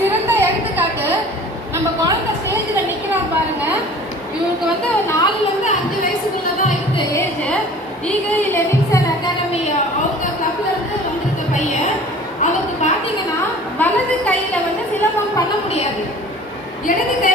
சிறந்த எடுத்துக்காட்டு நம்ம குழந்தை ஸ்டேஜில் நிற்கிறான் பாருங்க. இவருக்கு வந்து 4லேருந்து 5 வயசுக்குள்ள தான் இருக்கு ஏஜ். ஈகல் லெவிங்சன் அகாடமி அவங்க கிளப்ல இருந்து வந்திருக்க பையன். அவருக்கு பார்த்தீங்கன்னா வலது கையில வந்து சிலம்பம் பண்ண முடியாது, இடது கை